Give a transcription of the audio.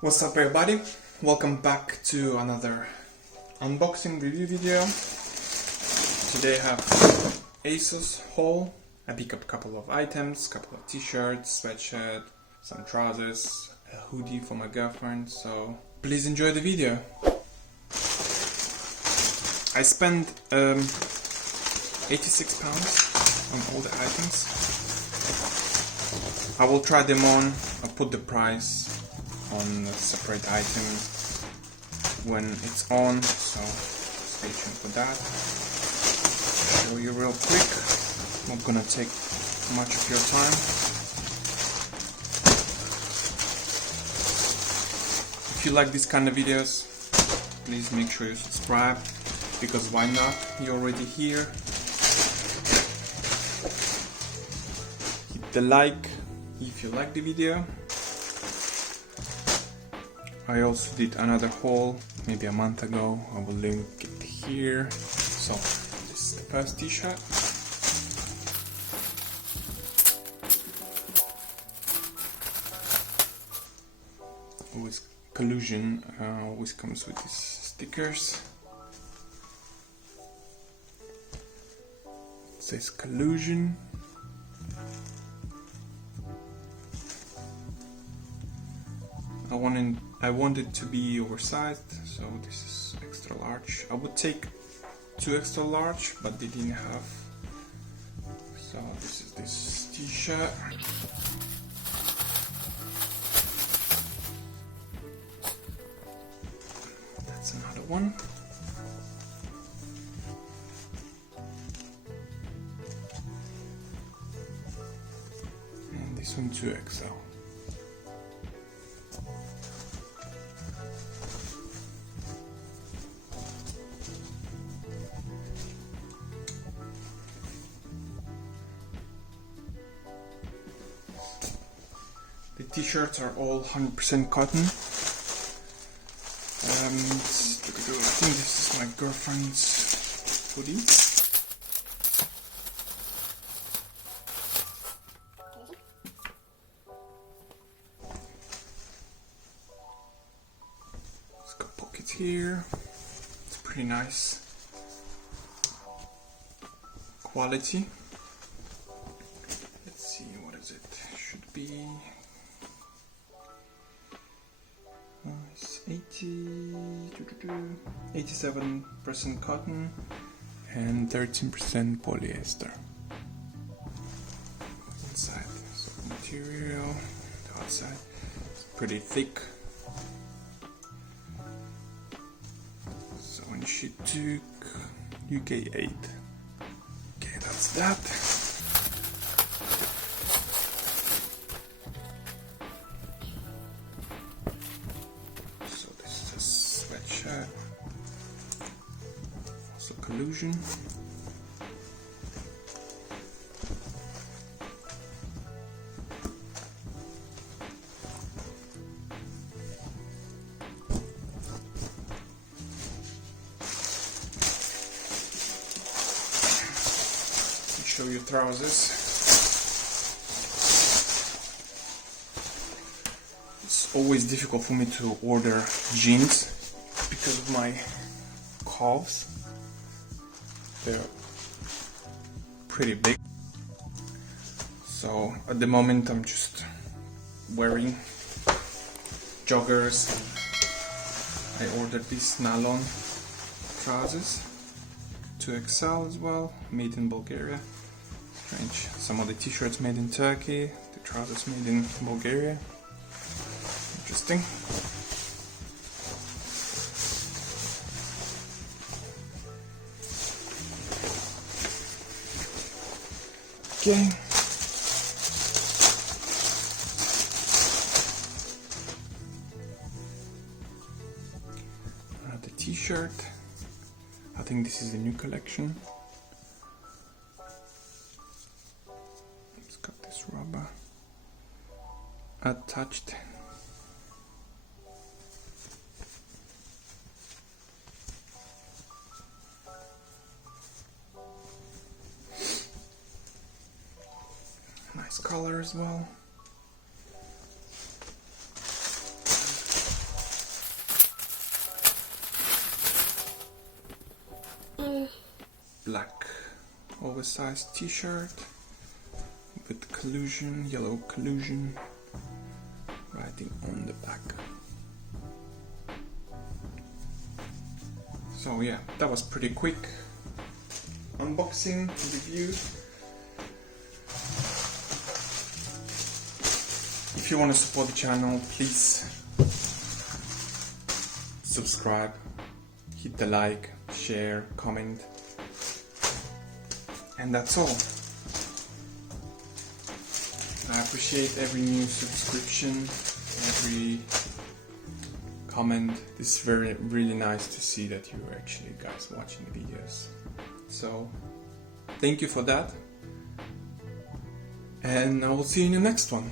What's up everybody, welcome back to another unboxing review video. Today I have ASOS haul. I pick up a couple of items, couple of t-shirts, sweatshirt, some trousers, a hoodie for my girlfriend, so please enjoy the video. I spent £86 on all the items. I will try them on, I'll put the price on a separate item when it's on, so stay tuned for that. Show you real quick, not gonna take much of your time. If you like these kind of videos, please make sure you subscribe, because why not, you're already here. Hit the like if you like the video. I also did another haul maybe a month ago, I will link it here. So this is the first t-shirt. Always Collusion always comes with these stickers. It says Collusion. I want it to be oversized, so this is extra large. I would take 2 extra large, but they didn't have. So this is this t-shirt. That's another one. And this one 2XL. The t-shirts are all 100% cotton. I think this is my girlfriend's hoodie. It's got pockets here. It's pretty nice quality. Let's see, what is it? Should be 87% cotton and 13% polyester. Inside, so material, the outside is pretty thick. So when she took UK 8. Okay, that's that. Also Collusion. Show you trousers. It's always difficult for me to order jeans because of my calves. They're pretty big. So at the moment I'm just wearing joggers. I ordered these nylon trousers, 2XL as well, made in Bulgaria. Strange. Some of the t-shirts made in Turkey, the trousers made in Bulgaria. Interesting. Okay. The t-shirt. I think this is a new collection. It's got this rubber attached. Nice color as well. oversized t-shirt with collusion, yellow collusion writing on the back. So yeah, that was pretty quick unboxing review. If you want to support the channel, please subscribe, hit the like, share, comment, and that's all. I appreciate every new subscription, every comment. It's really nice to see that you're actually guys watching the videos. So thank you for that, and I will see you in the next one.